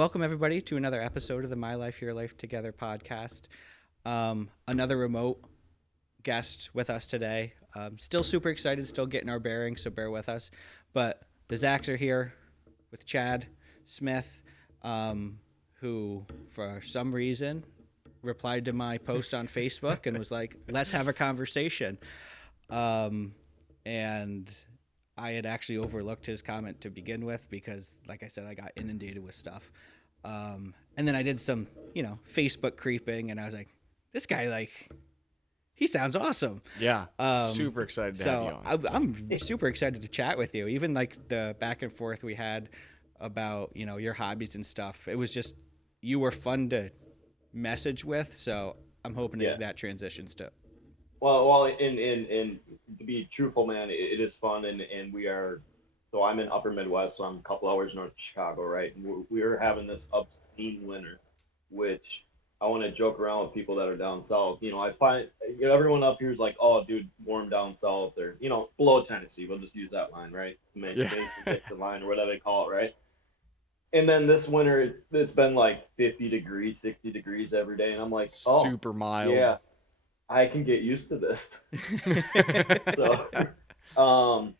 Welcome everybody to another episode of the My Life, Your Life Together podcast. Another remote guest with us today. Still super excited, still getting our bearings, so bear with us. But the Zacks are here with Chad Smith, who for some reason replied to my post on Facebook and was like, let's have a conversation. And I had actually overlooked his comment to begin with because, like I said, I got inundated with stuff. And then I did some, Facebook creeping, and I was like, this guy, he sounds awesome. Yeah, super excited to have you on. I'm super excited to chat with you. Even like the back and forth we had about, your hobbies and stuff. It was just, you were fun to message with, so I'm hoping that transitions to. Well, and to be truthful, man, it is fun, and we are. So I'm in Upper Midwest, so I'm a couple hours north of Chicago, right? And we're having this obscene winter, which I want to joke around with people that are down south. I find everyone up here is like, "Oh, dude, warm down south," or below Tennessee. We'll just use that line, right? Mason line or whatever they call it, right? And then this winter, it's been like 50 degrees, 60 degrees every day, and I'm like, "Oh, super mild." Yeah, I can get used to this." So,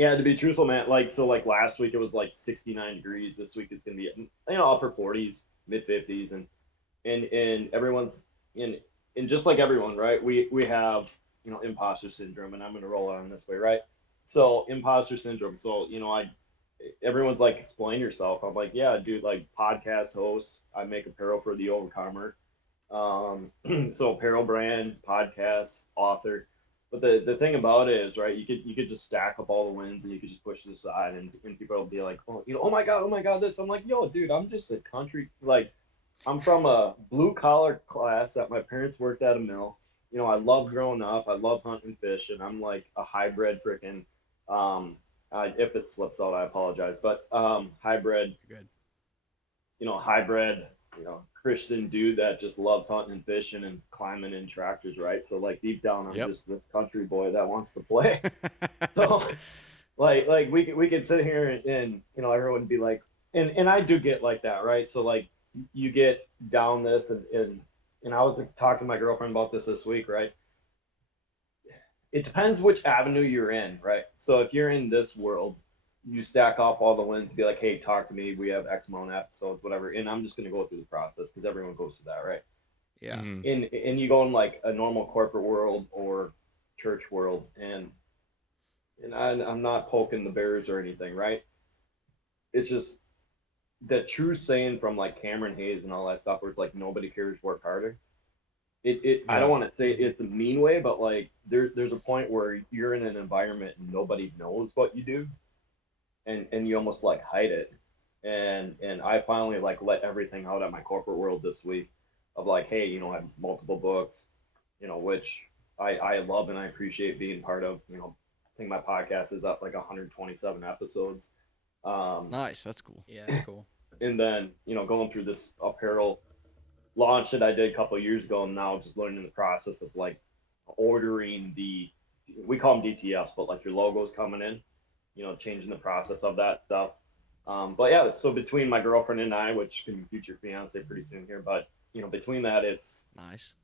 yeah, to be truthful, man, like last week it was like 69 degrees. This week it's gonna be upper 40s, mid 50s, and everyone's in and just like everyone, right? We have imposter syndrome, and I'm gonna roll on this way, right? So imposter syndrome. So everyone's like, explain yourself. I'm like, yeah, dude, like podcast host. I make apparel for the Overcomer. So apparel brand, podcast, author. But the thing about it is, right, you could just stack up all the wins and you could just push it aside, and people will be like, oh my god, this. I'm like, yo, dude, I'm just a country, like, I'm from a blue collar class that my parents worked at a mill. I love growing up. I love hunting, fishing. I'm like a hybrid freaking. If it slips out, I apologize. But hybrid. Good. Hybrid. Christian dude that just loves hunting and fishing and climbing in tractors, right? So like deep down, I'm just this country boy that wants to play. So like we could sit here and everyone would be like, and I do get like that, right? So like you get down this and I was talking to my girlfriend about this week, right? It depends which avenue you're in, right? So if you're in this world, you stack up all the wins, be like, hey, talk to me. We have X amount of episodes, whatever. And I'm just gonna go through the process because everyone goes through that, right? Yeah. Mm-hmm. And you go in like a normal corporate world or church world, and I'm not poking the bears or anything, right? It's just the true saying from like Cameron Hayes and all that stuff, where it's like nobody cares, work harder. I don't want to say it's a mean way, but like there's a point where you're in an environment and nobody knows what you do, and you almost like hide it. And I finally like let everything out at my corporate world this week of like, hey, I have multiple books, which I love and I appreciate being part of. I think my podcast is up like 127 episodes. Nice, that's cool. Yeah, that's cool. And then going through this apparel launch that I did a couple of years ago, and now just learning the process of like ordering we call them DTFs, but like your logos coming in, changing the process of that stuff. But yeah, so between my girlfriend and I, which can be future fiance pretty soon here, but between that, it's nice.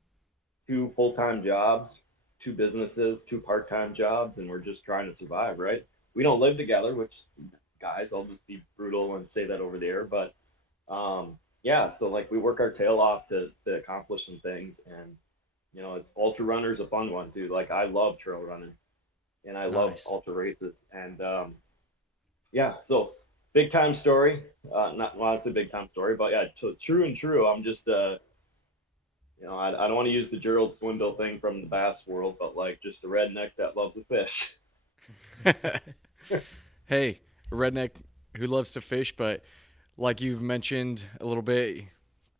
2 full-time jobs, 2 businesses, 2 part-time jobs, and we're just trying to survive, right? We don't live together, which, guys, I'll just be brutal and say that over the air, but yeah, so like we work our tail off to accomplish some things, and it's ultra runner's a fun one too. Like I love trail running, and I love ultra races, and yeah, so big time story. Not well, it's a big time story, but yeah, true. I'm just I don't want to use the Gerald Swinbill thing from the bass world, but like just a redneck that loves to fish. Hey, a redneck who loves to fish, but like you've mentioned a little bit,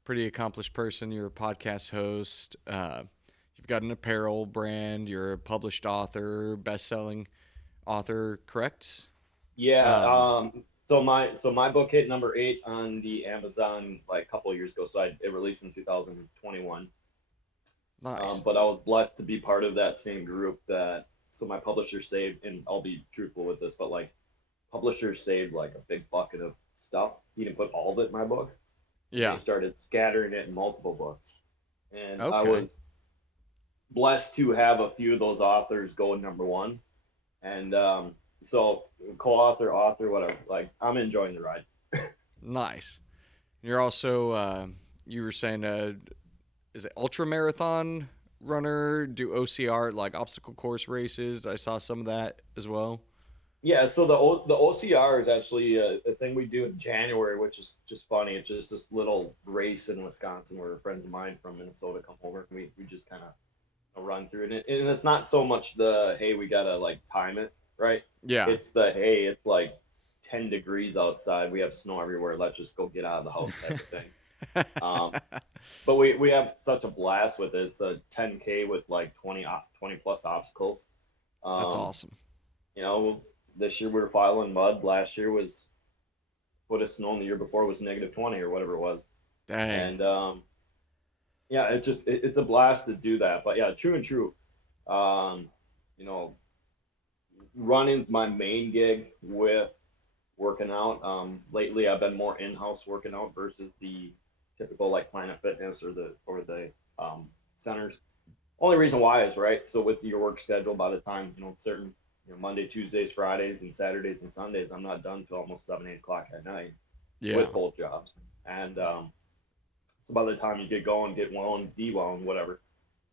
pretty accomplished person. You're a podcast host. You've got an apparel brand. You're a published author, best-selling author, correct? Yeah. So my book hit number 8 on the Amazon like a couple of years ago. So it released in 2021. Nice. But I was blessed to be part of that same group that. So my publisher saved, and I'll be truthful with this, but like publisher saved like a big bucket of stuff. He didn't put all of it in my book. and they Yeah. started scattering it in multiple books. And I Okay. was blessed to have a few of those authors go number one. And so co-author, author, whatever. Like I'm enjoying the ride. Nice. You're also you were saying is it ultra marathon runner? Do OCR like obstacle course races? I saw some of that as well. Yeah, so the OCR is actually a thing we do in January, which is just funny. It's just this little race in Wisconsin where friends of mine from Minnesota come over. We just kind of run through it, and it's not so much the hey we gotta like time it right. Yeah. It's the hey it's like 10 degrees outside. We have snow everywhere. Let's just go get out of the house type of thing. Um, but we have such a blast with it. It's a 10K with like 20 plus obstacles. That's Um, awesome. you know, this year we were filing mud. Last year was foot of snow, and the year before was negative 20 or whatever it was. Dang. And yeah, it's a blast to do that. But yeah, true and true. Um, you know, running's my main gig with working out. Lately, I've been more in-house working out versus the typical like Planet Fitness or the centers. Only reason why is right. So with your work schedule, by the time certain Monday, Tuesdays, Fridays, and Saturdays and Sundays, I'm not done till almost 7, 8 o'clock at night Yeah. with both jobs. And so by the time you get going, get wound, dewound, whatever,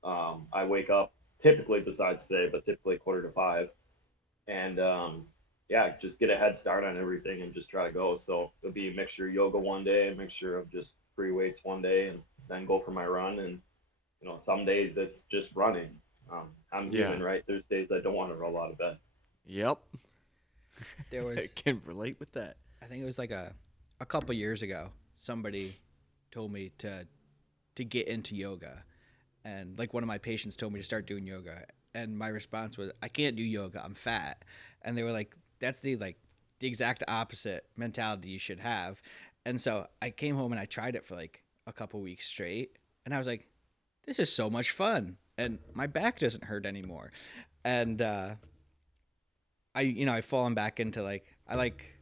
I wake up typically, besides today, but typically quarter to 5, and yeah, just get a head start on everything and just try to go. So it'll be a mixture of yoga one day, a mixture of just free weights one day, and then go for my run. And some days it's just running. I'm Yeah. human, right? There's days I don't want to roll out of bed. Yep. There I was, can relate with that. I think it was like a couple years ago, somebody told me to get into yoga, and like one of my patients told me to start doing yoga, and my response was, I can't do yoga, I'm fat. And they were like, that's the exact opposite mentality you should have. And so I came home and I tried it for like a couple weeks straight, and I was like, this is so much fun, and my back doesn't hurt anymore. And I've fallen back into like I like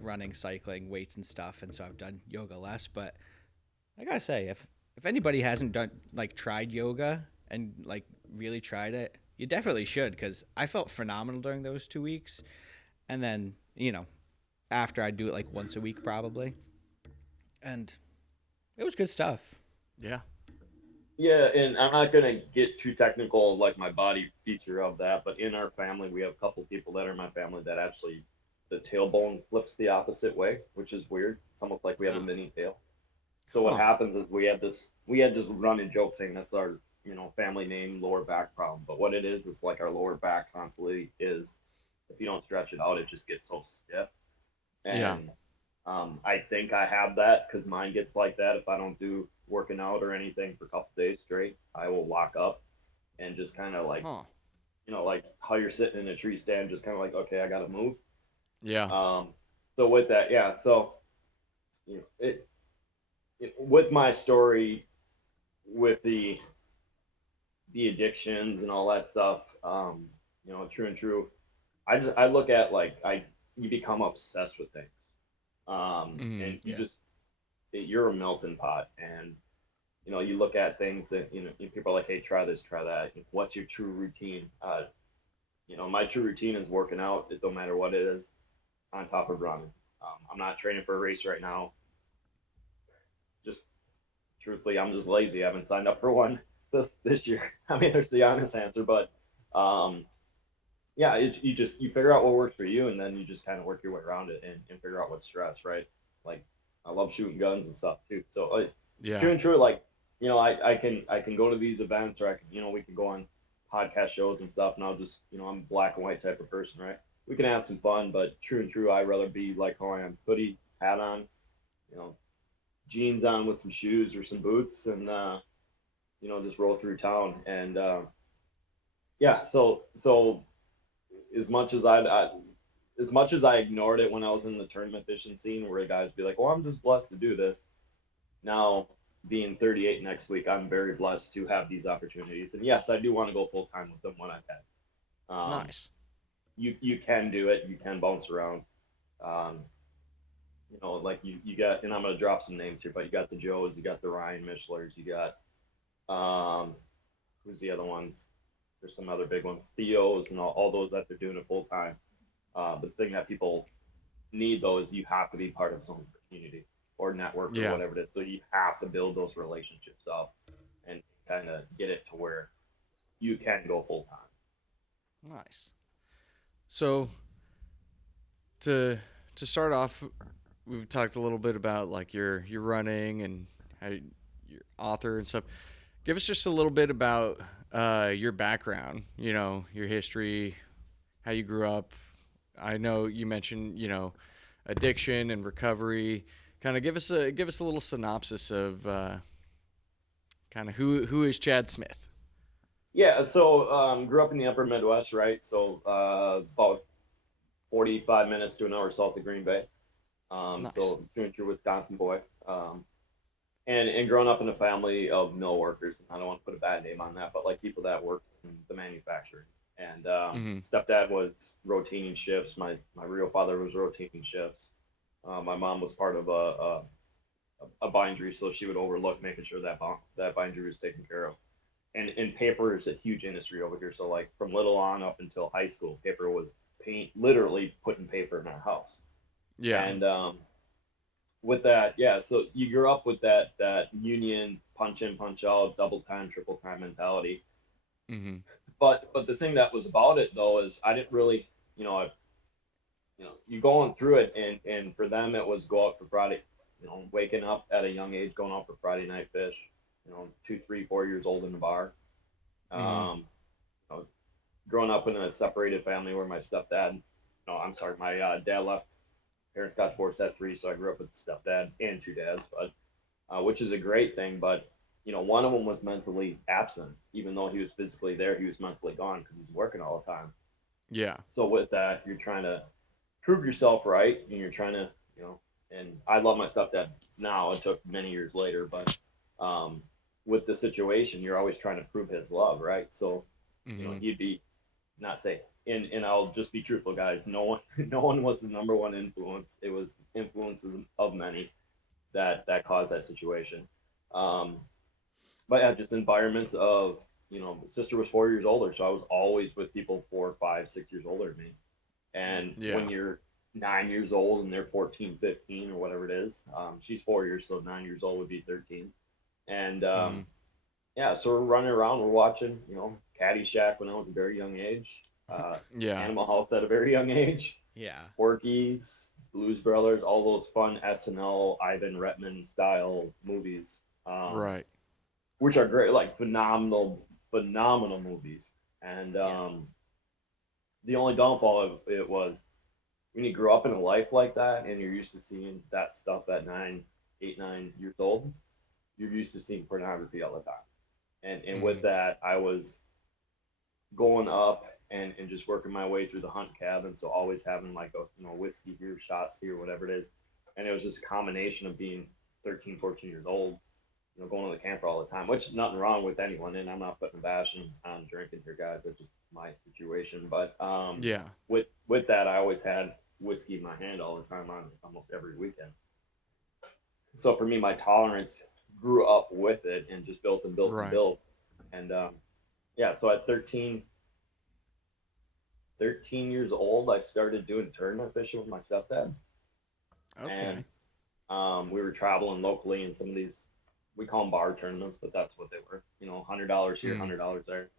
running, cycling, weights and stuff, and so I've done yoga less. But I gotta say, if anybody hasn't done like tried yoga and like really tried it, you definitely should, because I felt phenomenal during those 2 weeks, and then after I do it like once a week probably, and it was good stuff. Yeah. Yeah, and I'm not gonna get too technical like my body feature of that, but in our family we have a couple people that are in my family that actually the tailbone flips the opposite way, which is weird. It's almost like we have a Oh. mini tail. So what Huh. happens is we had this running joke saying that's our family name lower back problem. But what it is like our lower back constantly is if you don't stretch it out, it just gets so stiff. Yeah. And I think I have that because mine gets like that if I don't do working out or anything for a couple days straight. I will lock up and just kind of like Huh. like how you're sitting in a tree stand, just kind of like okay, I got to move. Yeah. Um, so with that, yeah. So with my story with the addictions and all that stuff, true and true. I look at like you become obsessed with things, Mm. and you Yeah. just you're a melting pot, and you look at things that people are like, hey, try this, try that. What's your true routine? My true routine is working out. It don't matter what it is, on top of running. I'm not training for a race right now. Just truthfully, I'm just lazy. I haven't signed up for one this year. I mean, there's the honest answer, but um, yeah, you figure out what works for you, and then you just kind of work your way around it and figure out what's stress, right? Like I love shooting guns and stuff too. So Yeah. true and true, like I can go to these events, or I can we can go on podcast shows and stuff, and I'll just I'm a black and white type of person, right? We can have some fun, but true and true, I'd rather be like how I am, hoodie, hat on, you know, jeans on with some shoes or some boots, and just roll through town. And yeah, so as much as as much as I ignored it when I was in the tournament fishing scene, where guys be like, "Well, I'm just blessed to do this." Now, being 38 next week, I'm very blessed to have these opportunities. And yes, I do want to go full time with them when I can. Nice. You can do it. You can bounce around. Um, like you got, and I'm gonna drop some names here, but you got the Joes, you got the Ryan Mishlers, you got um, who's the other ones? There's some other big ones, Theos, and all those that they're doing it full time. But the thing that people need though is you have to be part of some community or network or Yeah. whatever it is. So you have to build those relationships up and kind of get it to where you can go full time. Nice. So to to start off, we've talked a little bit about like your running and how you're author and stuff. Give us just a little bit about your background. Your history, how you grew up. I know you mentioned addiction and recovery. Kind of give us a little synopsis of kind of who is Chad Smith. Yeah, so grew up in the upper Midwest, right? So about 45 minutes to an hour south of Green Bay. Nice. So through and through Wisconsin boy. And growing up in a family of mill workers, I don't want to put a bad name on that, but like people that work in the manufacturing. And Mm-hmm. stepdad was rotating shifts. My real father was rotating shifts. My mom was part of a bindery, so she would overlook making sure that bindery was taken care of. And paper is a huge industry over here. So like from little on up until high school, paper was paint literally putting paper in our house. Yeah. And with that, yeah, so you grew up with that union punch in, punch out, double time, triple time mentality. Mm-hmm. But the thing that was about it though is I didn't really, I, you going through it, and for them it was go out for Friday, waking up at a young age, going out for Friday night fish, 2, 3, 4 years old in the bar. Mm-hmm. Um, you know, growing up in a separated family where my stepdad, no, I'm sorry, my dad left. Parents got divorced at 3, so I grew up with a stepdad and 2 dads, but which is a great thing. But one of them was mentally absent, even though he was physically there. He was mentally gone because he was working all the time. Yeah. So with that, you're trying to prove yourself right, and you're trying to, and I love my stepdad now. It took many years later, but um, with the situation, you're always trying to prove his love, right? So, Mm-hmm. he'd be not say, and I'll just be truthful, guys. No one, no one was the number one influence. It was influences of many that caused that situation. Um, but yeah, just environments of, sister was 4 years older, so I was always with people 4, 5, 6 years older than me. And when Yeah. you're 9 years old and they're 14, 15, or whatever it is, she's 4 years, so 9 years old would be 13. And Mm-hmm. yeah, so we're running around, we're watching, Caddyshack when I was a very young age, Yeah. Animal House at a very young age, Yeah. Porky's, Blues Brothers, all those fun SNL, Ivan Reitman style movies, um, Right. which are great, like phenomenal, phenomenal movies. And Yeah. the only downfall of it was when you grow up in a life like that and you're used to seeing that stuff at 9, 8, 9 years old, you're used to seeing pornography all the time. And Mm-hmm. with that, I was going up and just working my way through the hunt cabin. So always having like a whiskey here, shots here, whatever it is. And it was just a combination of being 13, 14 years old, going to the camper all the time, which nothing wrong with anyone. And I'm not putting a bash on drinking here, guys. That's just my situation. But Yeah. with that, I always had whiskey in my hand all the time on almost every weekend. So for me, my tolerance grew up with it and just built and built and Right. built. And yeah, so at 13 years old, I started doing tournament fishing with my stepdad. And Okay. we were traveling locally in some of these, we call them bar tournaments, but that's what they were, $100 here, Mm. $100 there.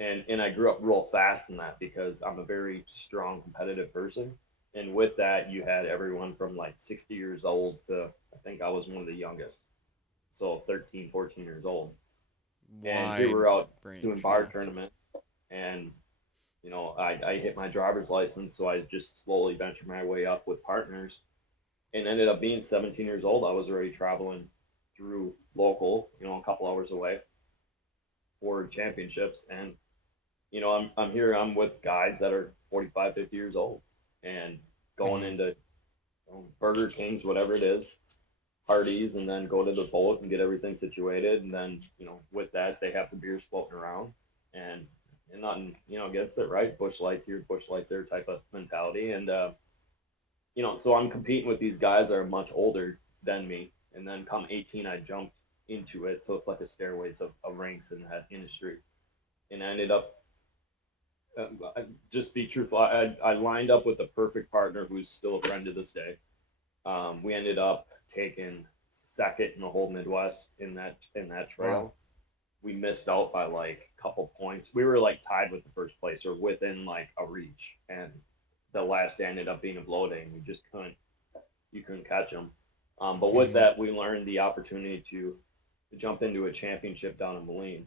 And I grew up real fast in that because I'm a very strong competitive person. And with that, you had everyone from like 60 years old to I think I was one of the youngest. So 13, 14 years old. And here Wide we're out doing range. bar Yeah. tournaments. And, I hit my driver's license. So I just slowly ventured my way up with partners and ended up being 17 years old. I was already traveling through local, a couple hours away for championships. And I'm here. I'm with guys that are 45, 50 years old, and going Mm-hmm. into Burger Kings, whatever it is, parties, and then go to the boat and get everything situated. And then with that, they have the beers floating around, and nothing against it, right? Bush lights here, bush lights there, type of mentality. And so I'm competing with these guys that are much older than me, and then come 18, I jumped into it. So it's like a stairways of ranks in that industry, and I ended up. Just be truthful. I lined up with the perfect partner who's still a friend to this day. We ended up taking second in the whole Midwest in that Wow. trail. We missed out by like a couple points. We were like tied with the first place or within like a reach, and the last day ended up being a blow day, and you couldn't catch them. But with Mm-hmm. that, we learned the opportunity to jump into a championship down in Moline.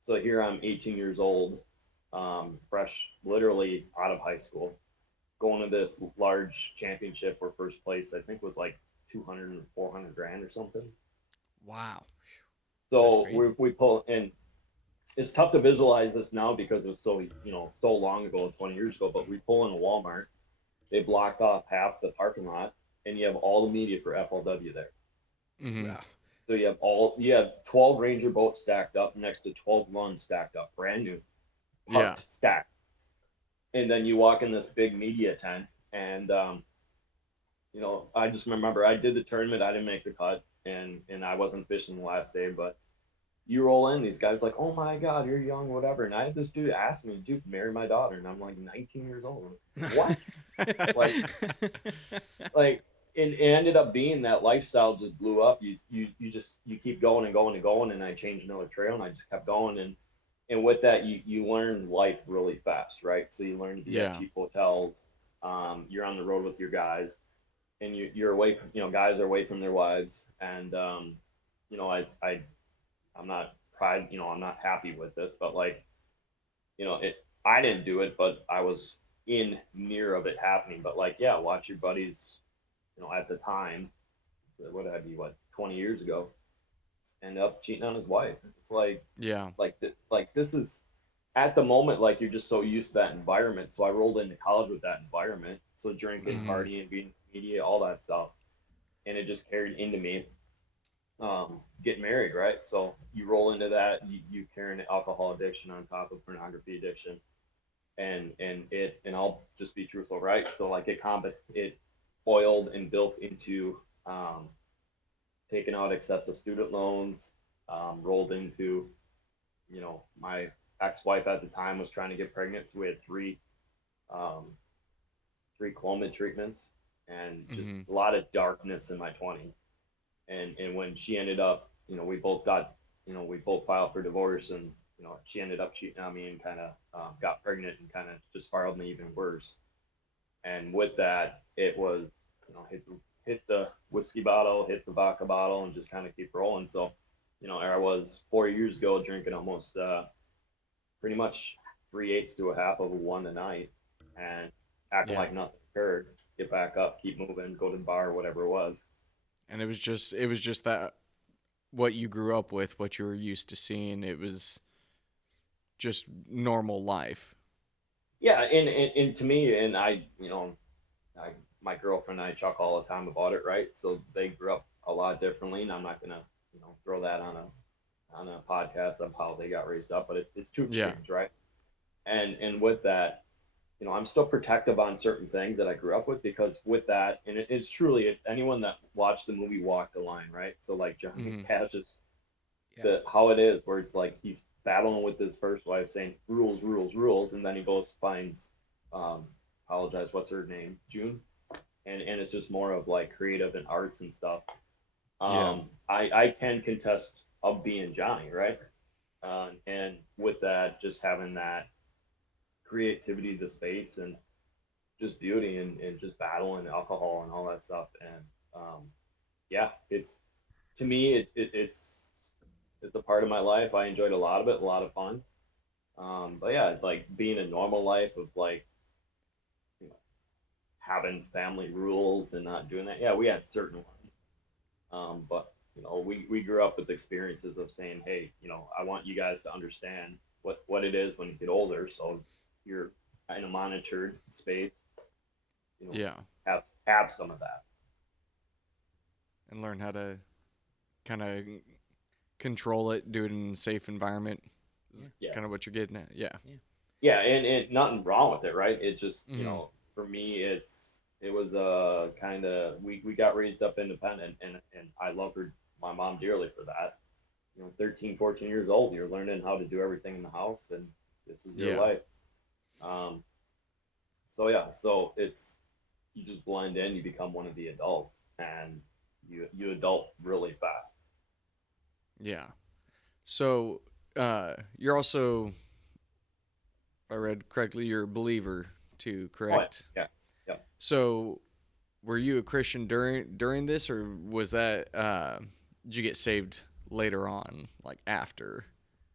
So here I'm 18 years old, fresh, literally out of high school, going to this large championship where first place I think was like 200 and 400 grand or something. Wow. That's So crazy. we pull, and it's tough to visualize this now because it was so long ago, 20 years ago. But we pull in a Walmart, they blocked off half the parking lot, and you have all the media for FLW there. Mm-hmm. Wow. So you have 12 Ranger boats stacked up next to 12 Luns stacked up, brand new, Yeah. parked, stacked. And then you walk in this big media tent, and I just remember I did the tournament, I didn't make the cut, and I wasn't fishing the last day, but you roll in, these guys like, oh my god, you're young, whatever. And I had this dude ask me, dude, marry my daughter, and I'm like 19 years old. What? Like, like, it ended up being that lifestyle just blew up. You keep going and going and going, and I changed another trail, and I just kept going, and with that, you learn life really fast, right? So you learn to be at Yeah. cheap hotels. You're on the road with your guys, and you're away from guys are away from their wives, and I'm not pride I'm not happy with this, but like it I didn't do it, but I was in near of it happening. But like, yeah, watch your buddies, at the time, so what had you, 20 years ago, end up cheating on his wife. It's Yeah. like this is at the moment, like you're just so used to that environment. So I rolled into college with that environment, so drinking, Mm-hmm. partying, being media, all that stuff, and it just carried into me. Getting married, right? So you roll into that, you carry an alcohol addiction on top of pornography addiction, and I'll just be truthful, right? So like it boiled and built into taking out excessive student loans, rolled into, my ex-wife at the time was trying to get pregnant, so we had um, three Clomid treatments, and just Mm-hmm. a lot of darkness in my 20s. And when she ended up, we both filed for divorce, and she ended up cheating on me and kind of got pregnant and kind of just spiraled me even worse. And with that, it was hit the whiskey bottle, hit the vodka bottle, and just kind of keep rolling. So, I was 4 years ago drinking almost pretty much 3/8 to a half of a one a night, and acting Yeah. like nothing occurred. Get back up, keep moving, go to the bar, whatever it was. And it was just that what you grew up with, what you were used to seeing. It was just normal life. Yeah, and to me, and I my girlfriend and I talk all the time about it, right? So they grew up a lot differently, and I'm not gonna throw that on a podcast of how they got raised up, but it's two Yeah. extremes, right? And with that, I'm still protective on certain things that I grew up with, because with that, and it's truly, if anyone that watched the movie Walk the Line, right? So like Johnny Mm-hmm. Cash is Yeah. the how it is, where it's like he's battling with his first wife, saying rules, rules, rules, and then he goes finds, um, apologize, what's her name, June, and it's just more of like creative and arts and stuff. Yeah. I can contest of being Johnny, right? And with that, just having that creativity, the space, and just beauty, and just battling alcohol and all that stuff. And yeah, it's to me, it's a part of my life. I enjoyed a lot of it, a lot of fun. But yeah, it's like being a normal life of like, you know, having family rules and not doing that. Yeah, we had certain ones. But we grew up with experiences of saying, hey, I want you guys to understand what it is when you get older. So you're in a monitored space. You know, Yeah. have some of that. And learn how to kind of control it, do it in a safe environment. Is Yeah, kind of what you're getting at. Yeah. Yeah. yeah, and nothing wrong with it, right? It's just Mm-hmm. for me, it was kind of we got raised up independent, and I love her my mom dearly for that. 13, 14 years old, you're learning how to do everything in the house, and this is your Yeah. life. Um, so yeah, so it's you just blend in, you become one of the adults, and you adult really fast. Yeah. So, you're also, if I read correctly, you're a believer too, Oh yeah, correct? yeah, yeah. So, were you a Christian during this, or was that did you get saved later on, like after?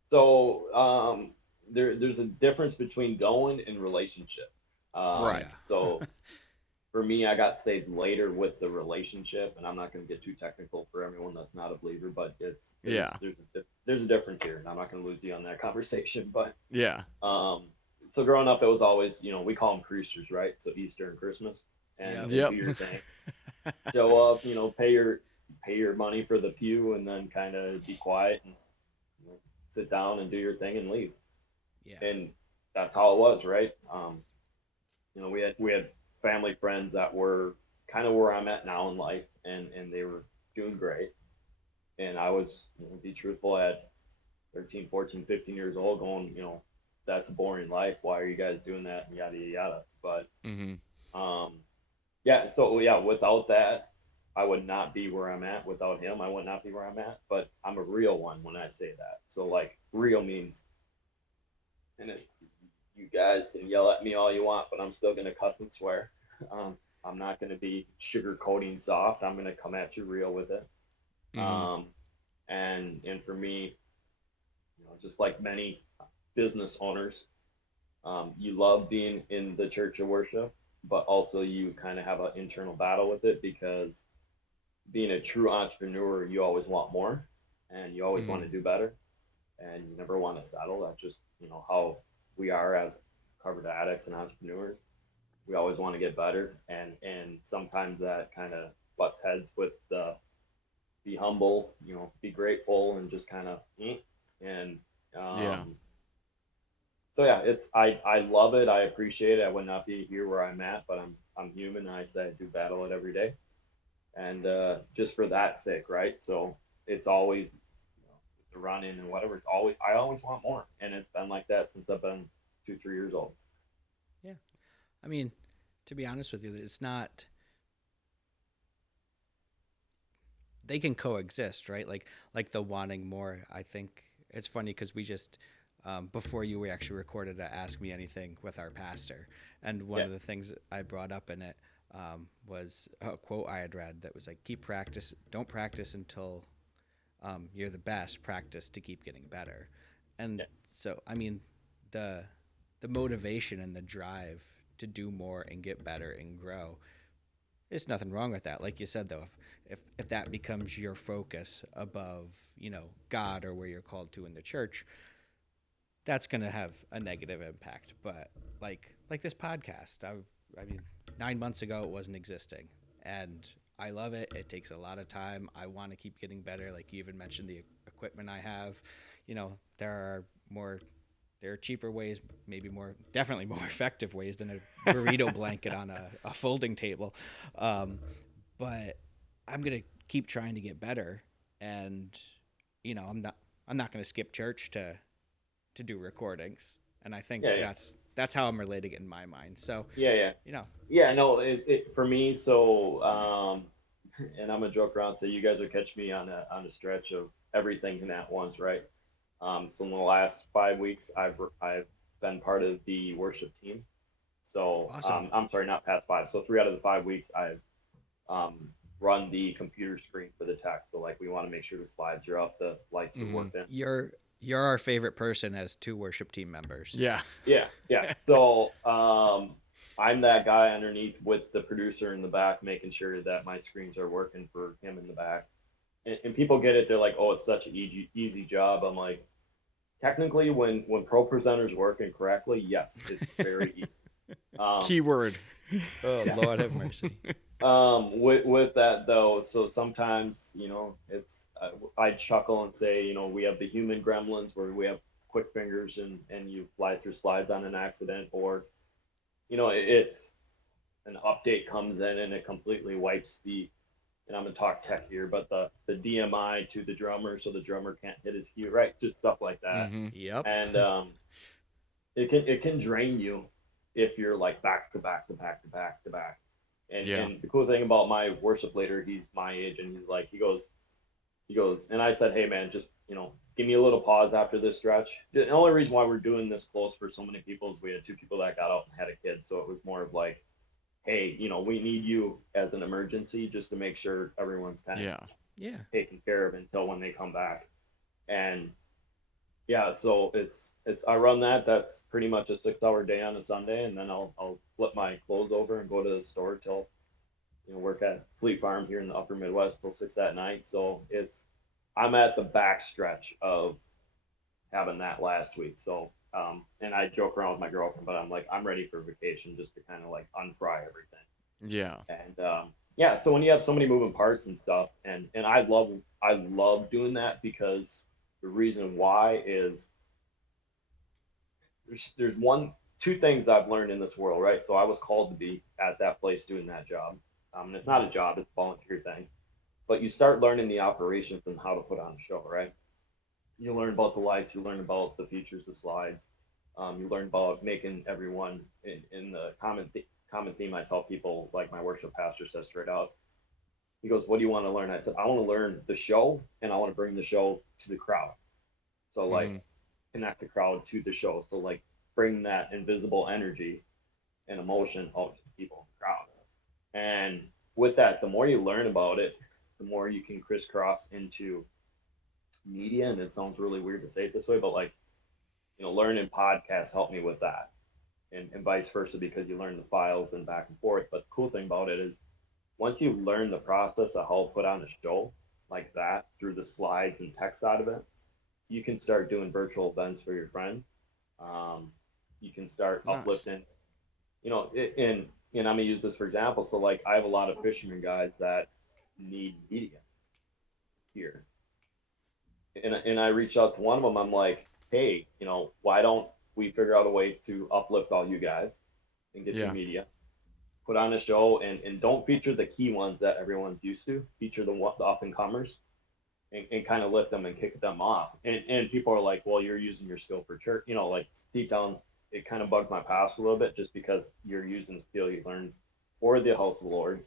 So there's a difference between going and relationship. Right. Yeah. So for me, I got saved later with the relationship, and I'm not going to get too technical for everyone that's not a believer, but it's Yeah. there's a difference here, and I'm not going to lose you on that conversation. But Yeah. um, so growing up, it was always we call them Creasters, right? So Easter and Christmas, Yep. and do Yep. your thing, show up, pay your money for the pew, and then kind of be quiet and sit down and do your thing and leave. Yeah. And that's how it was, right? We had family friends that were kind of where I'm at now in life, and they were doing great. And I was, be truthful, at 13, 14, 15 years old, going, that's a boring life. Why are you guys doing that? And yada yada yada. But Mhm. um, yeah, so yeah, without that, I would not be where I'm at. Without him, I would not be where I'm at. But I'm a real one when I say that. So like, real means, and you guys can yell at me all you want, but I'm still gonna cuss and swear. Um, I'm not gonna be sugarcoating soft. I'm gonna come at you real with it. Mhm. Um, and for me, just like many business owners, you love being in the church of worship, but also you kind of have an internal battle with it because being a true entrepreneur, you always want more, and you always want Mhm. to do better, and you never want to settle. That's just how we are as covered addicts and entrepreneurs. We always want to get better, and sometimes that kind of butts heads with the be humble, be grateful, and just kind of and Yeah. so yeah, I love it. I appreciate it. I would not be here where I'm at, but I'm human. And I say I do battle it every day, and just for that sake, right? So it's always the run in and whatever. I always want more, and it's been like that since I've been 2, 3 years old. Yeah. I mean, to be honest with you, it's not. They can coexist, right? Like the wanting more. I think it's funny because we just before you we actually recorded a Ask Me Anything with our pastor, and one Yeah, of the things I brought up in it was a quote I had read that was like, "Keep practice. Don't practice until you're the best. Practice to keep getting better." And yeah, so, I mean, the the motivation and the drive to do more and get better and grow, there's nothing wrong with that. Like you said, though, if that becomes your focus above, God or where you're called to in the church, that's going to have a negative impact. But like this podcast, I mean, 9 months ago it wasn't existing, and I love it. It takes a lot of time. I want to keep getting better. Like you even mentioned the equipment I have. There are more there are cheaper ways, maybe definitely more effective ways than a burrito blanket on a folding table. Um, but I'm gonna keep trying to get better, and I'm not gonna skip church to do recordings, and I think yeah, yeah, that's how I'm relating it in my mind. So, yeah, yeah. you know, Yeah, no, it for me. So, and I'm gonna joke around. So you guys are catching me on a stretch of everything at once, right? So in the last 5 weeks, I've been part of the worship team. So awesome. I'm sorry, not past five. So 3 out of the 5 weeks, I've um, run the computer screen for the tech. So like we want to make sure the slides are up, the lights are Mhm. working. You're our favorite person as two worship team members. Yeah. Yeah, yeah. So I'm that guy underneath with the producer in the back, making sure that my screens are working for him in the back. And people get it. They're like, "Oh, it's such an easy job." I'm like, technically, when pro presenters working correctly, yes, it's very easy. Um, Keyword. Oh yeah. Lord have mercy. With that though, so sometimes it's I chuckle and say we have the human gremlins where we have quick fingers and you fly through slides on an accident, or it's an update comes in and it completely wipes and I'm gonna talk tech here, but the DMI to the drummer, so the drummer can't hit his cue, right? Just stuff like that. Mm-hmm. Yep. And it can drain you if you're like back to back to back to back to back. Yeah. And the cool thing about my worship leader, he's my age, and he's like, he goes, and I said, hey man, just give me a little pause after this stretch. The only reason why we're doing this close for so many people is we had two people that got out and had a kid, so it was more of like, hey, we need you as an emergency just to make sure everyone's kind of Yeah. Yeah. taken care of until when they come back. And yeah, so it's I run that. That's pretty much a 6 hour day on a Sunday, and then I'll flip my clothes over and go to the store till work at Fleet Farm here in the Upper Midwest till 6 at night. So I'm at the back stretch of having that last week. So and I joke around with my girlfriend, but I'm like I'm ready for vacation just to kind of like unfry everything. Yeah. And yeah, so when you have so many moving parts and stuff, and I love doing that because the reason why is there's two things I've learned in this world, right? So I was called to be at that place doing that job. And it's not a job; it's a volunteer thing. But you start learning the operations and how to put on a show, right? You learn about the lights, you learn about the features, the slides, you learn about making everyone in the common theme. I tell people, like my worship pastor says straight out. He goes, "What do you want to learn?" I said, "I want to learn the show, and I want to bring the show to the crowd. So like Mm-hmm. connect the crowd to the show. So like bring that invisible energy and emotion out to the people in the crowd. And with that, the more you learn about it, the more you can crisscross into media. And it sounds really weird to say it this way, but like, learning podcasts helped me with that. And vice versa because you learn the files and back and forth. But the cool thing about it is once you learn the process of how to put on a show like that through the slides and text out of it, you can start doing virtual events for your friends. You can start Nice. uplifting, and I'm gonna use this for example. So like I have a lot of fishermen guys that need media here, and I reached out to one of them. I'm like, hey, why don't we figure out a way to uplift all you guys and get you Yeah. media? Put on a show and don't feature the key ones that everyone's used to. Feature the up and comers and kind of lift them and kick them off. And people are like, well, you're using your skill for church. Like deep down, it kind of bugs my past a little bit just because you're using skill you learned for the house of the Lord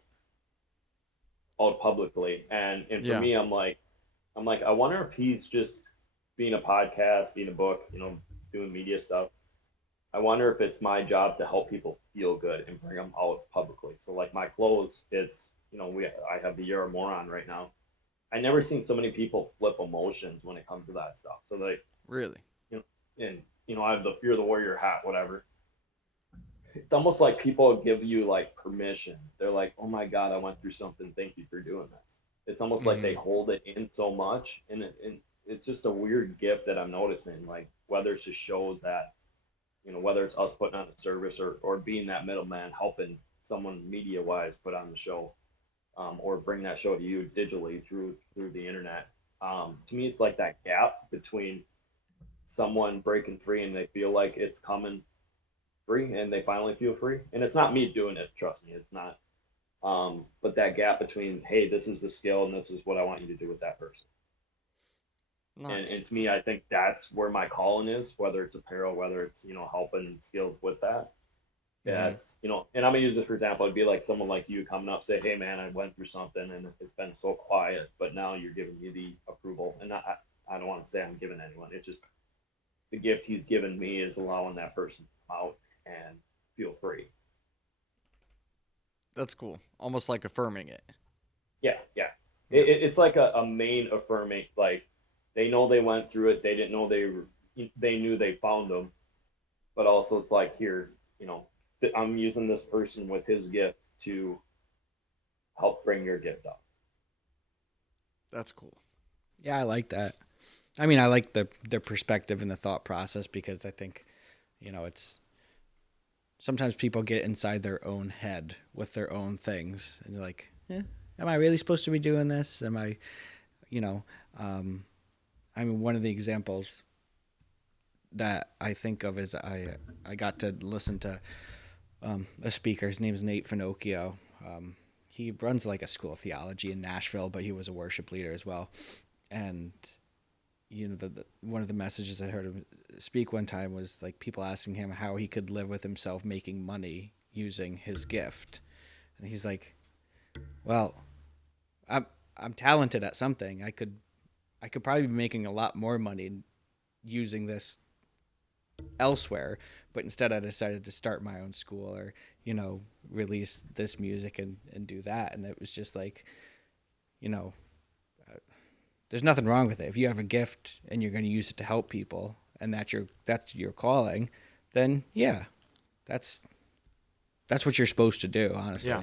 out publicly. And for Yeah. me, I'm like, I wonder if he's just being a podcast, being a book, doing media stuff. I wonder if it's my job to help people feel good and bring them out publicly. So like my clothes, it's I have the Year of Moron right now. I never seen so many people flip emotions when it comes to that stuff. So like, Really. you know, and I have the Fear the Warrior hat, whatever. It's almost like people give you like permission. They're like, "Oh my God, I went through something. Thank you for doing this." It's almost like they Mm-hmm. hold it in so much, and it's just a weird gift that I'm noticing. Like whether it's just shows that, whether it's us putting on a service or being that middleman, helping someone media wise put on the show, or bring that show to you digitally through the internet. To me, it's like that gap between someone breaking free and they feel like it's coming free and they finally feel free. And it's not me doing it, trust me, it's not. But that gap between, hey, this is the skill and this is what I want you to do with that person. And, Nice. and to me, I think that's where my calling is, whether it's apparel, whether it's, helping skills with that. Mm-hmm. That's, and I'm gonna use this for example. It'd be like someone like you coming up, say, "Hey, man, I went through something, and it's been so quiet, but now you're giving me the approval." And I don't want to say I'm giving anyone. It's just the gift he's given me is allowing that person to come out and feel free. That's cool. Almost like affirming it. Yeah, yeah. Yeah. It's like a main affirming. Like they know they went through it. They didn't know they knew they found them, but also it's like here, I'm using this person with his gift to help bring your gift up. That's cool. Yeah, I like that. I mean, I like the perspective and the thought process because I think, it's sometimes people get inside their own head with their own things and you're like, am I really supposed to be doing this? Am I, you know, I mean, one of the examples that I think of is I got to listen to a speaker. His name is Nate Finocchio. He runs like a school of theology in Nashville, but he was a worship leader as well. And one of the messages I heard him speak one time was like people asking him how he could live with himself making money using his gift, and he's like, "Well, I'm talented at something. I could probably be making a lot more money using this elsewhere, but instead I decided to start my own school or release this music and do that." And it was just like, you know there's nothing wrong with it. If you have a gift and you're going to use it to help people and that's your calling, then yeah, that's what you're supposed to do, honestly. Yeah.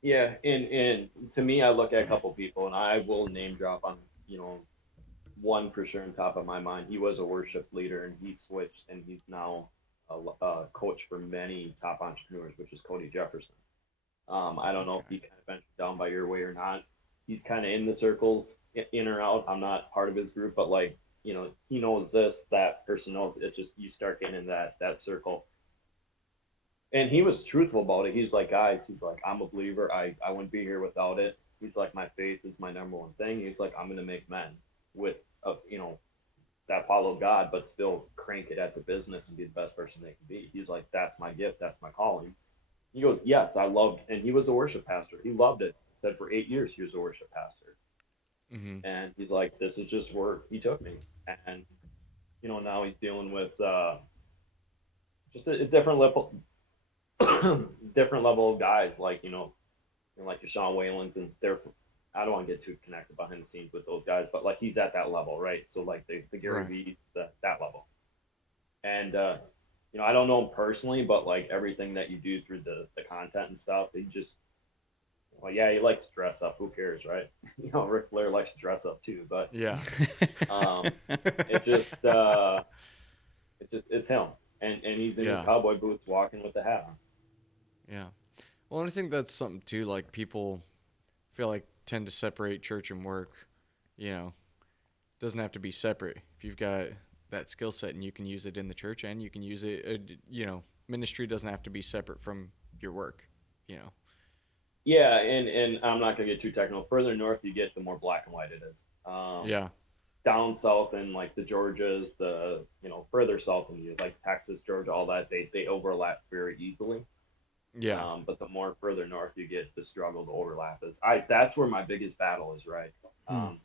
Yeah, and to me, I look at a couple people, and I will name drop on one for sure on top of my mind. He was a worship leader, and he switched, and he's now a coach for many top entrepreneurs, which is Cody Jefferson. I don't know if Okay. he kind of ventured down by your way or not. He's kind of in the circles, in or out. I'm not part of his group, but like he knows this, that person knows. It's just you start getting in that circle. And he was truthful about it. He's like, guys, he's like, I'm a believer. I wouldn't be here without it. He's like, my faith is my number one thing. He's like, I'm gonna make men with that follow God, but still crank it at the business and be the best person they can be. He's like, that's my gift, that's my calling. He goes, yes, I loved, and he was a worship pastor. He loved it. Said for 8 years he was a worship pastor, Mm-hmm. and he's like, this is just where he took me, and now he's dealing with just a different level, different level of guys like like your Sean Whalens, and they're I don't want to get too connected behind the scenes with those guys, but like he's at that level, right? So like the Gary Right. Vee, that level, and I don't know him personally, but like everything that you do through the content and stuff, he just well, yeah, he likes to dress up. Who cares, right? Ric Flair likes to dress up too, but Yeah. um, it just it's him, and he's in his Yeah. cowboy boots, walking with the hat on. Yeah. Well, and I think that's something too. Like people feel like tend to separate church and work. You know, doesn't have to be separate. If you've got that skill set and you can use it in the church and you can use it, ministry doesn't have to be separate from your work. You know. Yeah, and I'm not gonna get too technical. Further north you get, the more black and white it is. Yeah. Down south in like the Georgias, the further south in like Texas, Georgia, all that, they overlap very easily. Yeah. But the more further north you get, the struggle to overlap is. That's where my biggest battle is, right? Hmm.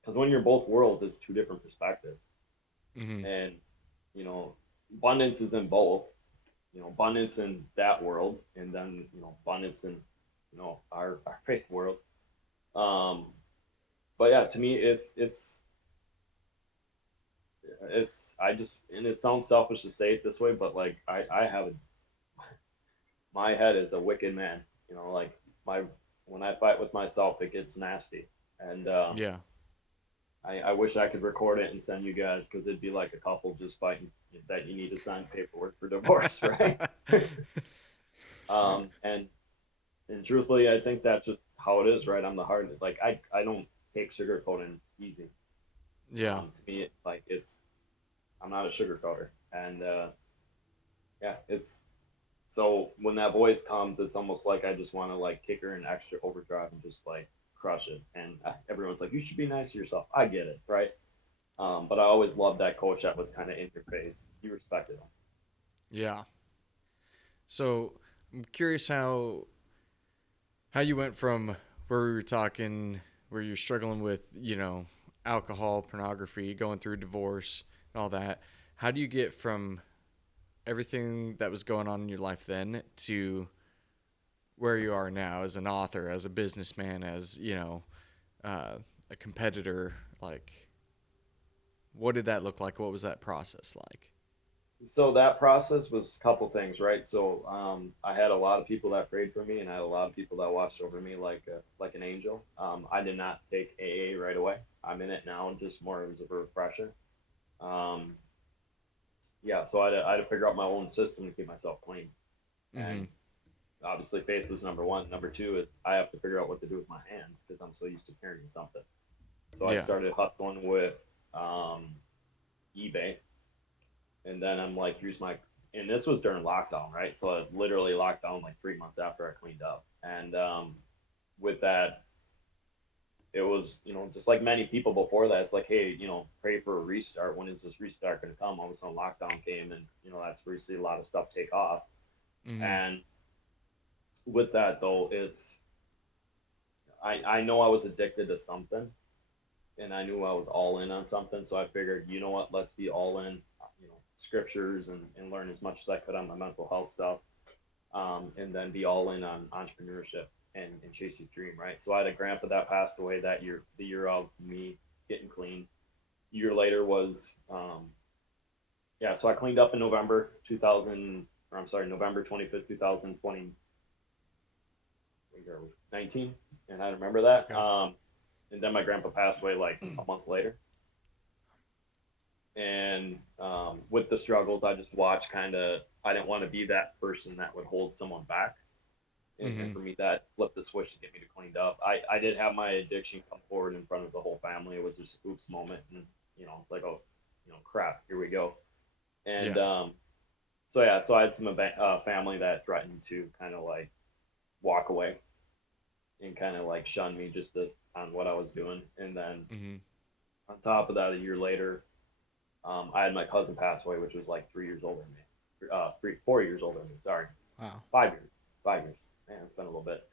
Because when you're both worlds, it's two different perspectives, Mm-hmm. and you know, abundance is in both. Abundance in that world, and then abundance in our faith world. Um, but yeah, to me, it's I just, and it sounds selfish to say it this way, but like I have my head is a wicked man. Like my when I fight with myself, it gets nasty, and Yeah. I wish I could record it and send you guys, because it'd be like a couple just fighting that you need to sign paperwork for divorce, right? And truthfully, I think that's just how it is, right? I'm the hard, like I don't take sugarcoating easy. Yeah. To me, I'm not a sugarcoater, and yeah, it's so when that voice comes, it's almost like I just want to like kick her in extra overdrive and just like crush it. And everyone's like, you should be nice to yourself. I get it, right? But I always loved that coach that was kind of in your face. You respected him. Yeah. So I'm curious how you went from where we were talking, where you're struggling with, alcohol, pornography, going through divorce, and all that. How do you get from everything that was going on in your life then to where you are now as an author, as a businessman, as, a competitor? Like, what did that look like? What was that process like? So that process was a couple things, right? So I had a lot of people that prayed for me, and I had a lot of people that watched over me like an angel. I did not take AA right away. I'm in it now, just more as a refresher. Um, yeah, so I had to figure out my own system to keep myself clean, Mm-hmm. and obviously faith was number one. Number two is I have to figure out what to do with my hands, because I'm so used to carrying something. So I Yeah. started hustling with eBay, and then I'm like, here's my and this was during lockdown, right? So I literally locked down like 3 months after I cleaned up. And with that, it was, just like many people before that, it's like, hey, pray for a restart. When is this restart going to come? All of a sudden, lockdown came, and that's where you see a lot of stuff take off. Mm-hmm. And with that, though, I know I was addicted to something, and I knew I was all in on something. So I figured, you know what, let's be all in, scriptures and learn as much as I could on my mental health stuff, and then be all in on entrepreneurship and chase your dream, right? So I had a grandpa that passed away that year, the year of me getting clean. A year later was, yeah, so I cleaned up in November 2000, or I'm sorry, November 25th, 2020, 19, and I remember that. Okay. And then my grandpa passed away like a month later. And with the struggles, I just watched kind of, I didn't want to be that person that would hold someone back. And Mm-hmm. for me, that flipped the switch to get me to cleaned up. I did have my addiction come forward in front of the whole family. It was just an oops moment. And, it's like, oh, crap, here we go. And Yeah. so, yeah, so I had some family that threatened to kind of like walk away and kind of like shun me just on what I was doing. And then Mm-hmm. on top of that, a year later, I had my cousin pass away, which was like 3 years older than me. 4 years older than me. Sorry, Wow. 5 years. 5 years. Man, it's been a little bit.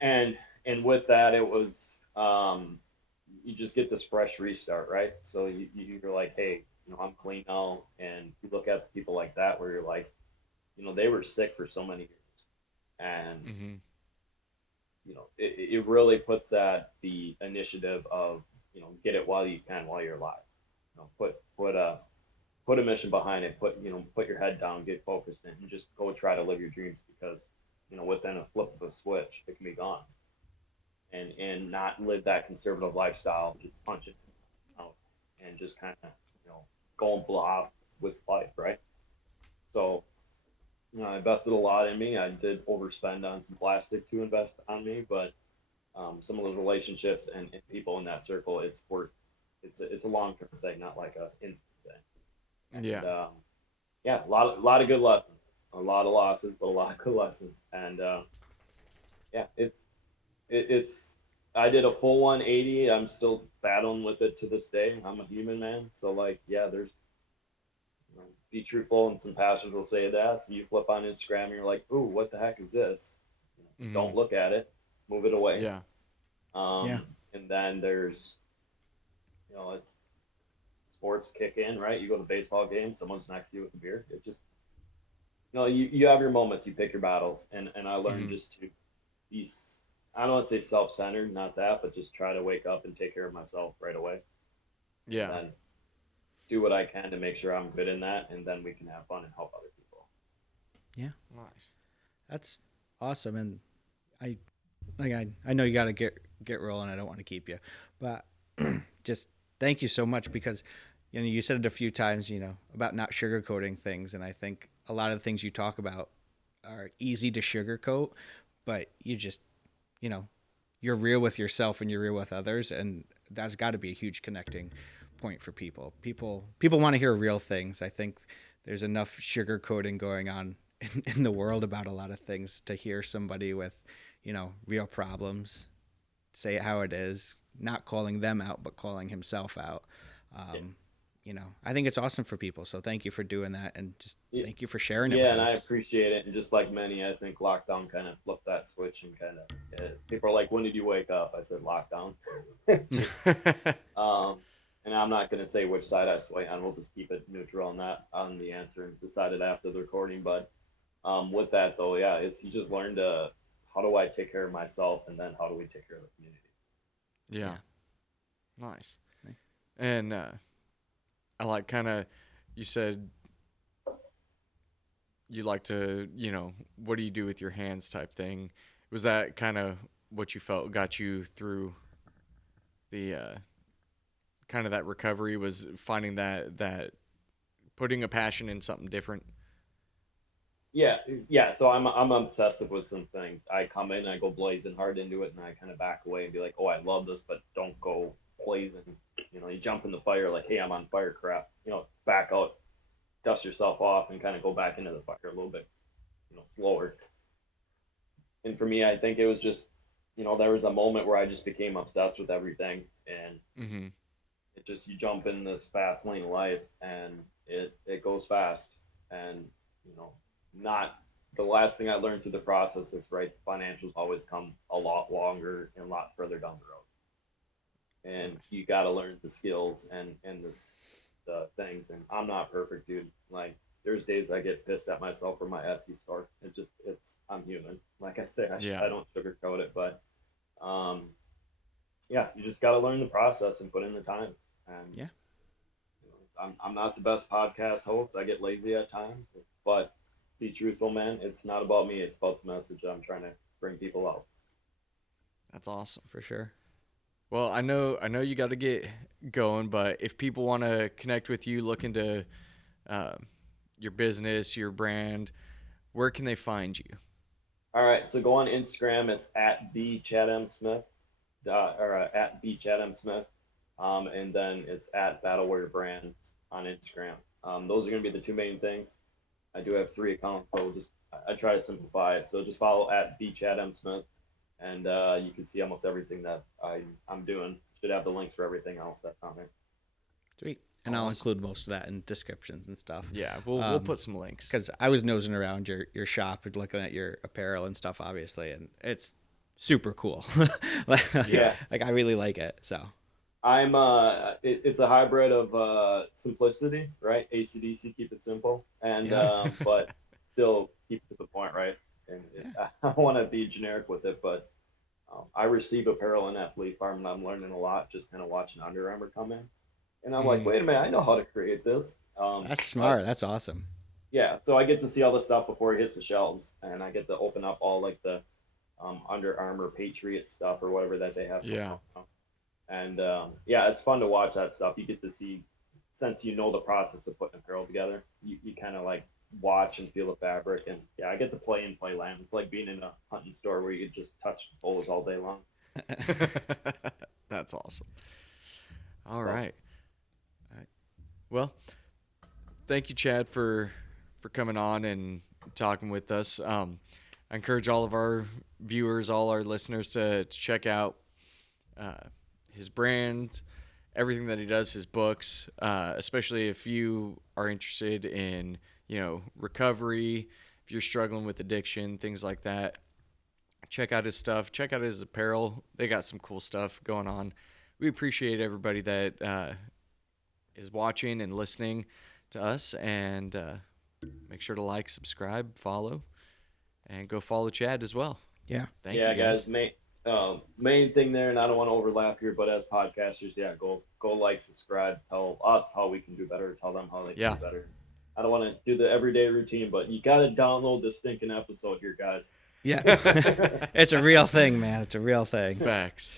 And with that, it was you just get this fresh restart, right? So you're like, hey, I'm clean now, and you look at people like that where you're like, they were sick for so many years, and Mm-hmm. it really puts that the initiative of get it while you can while you're alive. Put a mission behind it. Put your head down, get focused in, and just go try to live your dreams because within a flip of a switch, it can be gone. And not live that conservative lifestyle, just punch it out and just kind of go and blah with life, right? So I invested a lot in me. I did overspend on some plastic to invest on me, but some of those relationships and people in that circle, it's worth. It's a long term thing, not like a instant thing. Yeah. And yeah, a lot of good lessons, a lot of losses, but a lot of good lessons. And yeah, it's I did a full 180. I'm still battling with it to this day. I'm a human, man. So like, yeah, there's be truthful, and some pastors will say that. So you flip on Instagram and you're like, ooh, what the heck is this? Mm-hmm. Don't look at it, move it away. Yeah. Yeah. And then there's, it's sports kick in, right? You go to a baseball game, someone's next to you with a beer. It just, you have your moments, you pick your battles, and I learned Mm-hmm. just to be, I don't want to say self-centered, not that, but just try to wake up and take care of myself right away, and Yeah. then do what I can to make sure I'm good in that, and then we can have fun and help other people. Yeah. Nice. That's awesome. And I I know you got to get rolling. I don't want to keep you, but just thank you so much because you said it a few times about not sugarcoating things, and I think a lot of the things you talk about are easy to sugarcoat, but you just you know you're real with yourself and you're real with others, and that's got to be a huge connecting point for people. People want to hear real things. I think there's enough sugarcoating going on in the world about a lot of things to hear somebody with real problems say it how it is, not calling them out but calling himself out. Yeah. um, I think it's awesome for people, so thank you for doing that, and just thank you for sharing it Yeah, with and I us. appreciate it. And just like many, I think lockdown kind of flipped that switch and kind of people are like, "When did you wake up?" I said, "Lockdown." um, and I'm not going to say which side I sway on. We'll just keep it neutral on that on the answer and decide it after the recording. But with that though, yeah, it's you just learn to how do I take care of myself, and then how do we take care of the community. Yeah. Yeah. Nice. And I like kind of, you said you like to, what do you do with your hands type thing. Was that kind of what you felt got you through the kind of that recovery, was finding that putting a passion in something different? Yeah, yeah. So I'm obsessive with some things. I come in, I go blazing hard into it, and I kind of back away and be like, "Oh, I love this, but don't go blazing." You jump in the fire like, "Hey, I'm on fire, crap." Back out, dust yourself off and kind of go back into the fire a little bit, slower. And for me, I think it was just, there was a moment where I just became obsessed with everything, and Mm-hmm. it just, you jump in this fast lane of life, and it goes fast, and not the last thing I learned through the process is, right, financials always come a lot longer and a lot further down the road, and Nice. you got to learn the skills and the things. And I'm not perfect, dude. Like, there's days I get pissed at myself for my Etsy store. I'm human. Like I say, Yeah. I don't sugarcoat it, but um, yeah, you just got to learn the process and put in the time. And Yeah. I'm not the best podcast host. I get lazy at times, but be truthful, man. It's not about me. It's about the message I'm trying to bring people out. That's awesome. For sure. Well, I know you got to get going, but if people want to connect with you, look into your business, your brand, where can they find you? All right, so go on Instagram. It's at the Chad M Smith, or at the Chad M Smith, and then it's at Battle Warrior Brand on Instagram. Those are going to be the two main things. I do have 3 accounts, so I try to simplify it. So just follow at the Chad M Smith, and you can see almost everything that I'm doing. Should have the links for everything else that's on there. Sweet. And I'll Awesome. include most of that in descriptions and stuff. Yeah, we'll put some links. Because I was nosing around your shop and looking at your apparel and stuff, obviously, and it's super cool. Yeah. Like I really like it. So I'm it's a hybrid of simplicity, right? AC/DC, keep it simple, and Yeah. but still keep it to the point, right? And Yeah. I want to be generic with it, but I receive apparel in Athlete Farm, and I'm learning a lot just kind of watching Under Armour come in, and I'm like, Mhm. wait a minute, I know how to create this. That's But smart. That's awesome. yeah, so I get to see all the stuff before it hits the shelves, and I get to open up all like the Under Armour Patriot stuff or whatever that they have. Yeah. And yeah, it's fun to watch that stuff. You get to see, since you know the process of putting apparel together, you kind of like watch and feel the fabric. And yeah, I get to play in play land. It's like being in a hunting store where you just touch poles all day long. That's awesome. All right. Well, thank you, Chad, for coming on and talking with us. I encourage all of our viewers, all our listeners to check out his brand, everything that he does, his books, especially if you are interested in, recovery, if you're struggling with addiction, things like that. Check out his stuff. Check out his apparel. They got some cool stuff going on. We appreciate everybody that is watching and listening to us, and make sure to like, subscribe, follow, and go follow Chad as well. Yeah. Thank Yeah, you, guys. main thing there, and I don't want to overlap here, but as podcasters, yeah, go like, subscribe, tell us how we can do better, tell them how they can do better. I don't want to do the everyday routine, but you got to download this stinking episode here, guys. Yeah. It's a real thing, man. It's a real thing. Facts.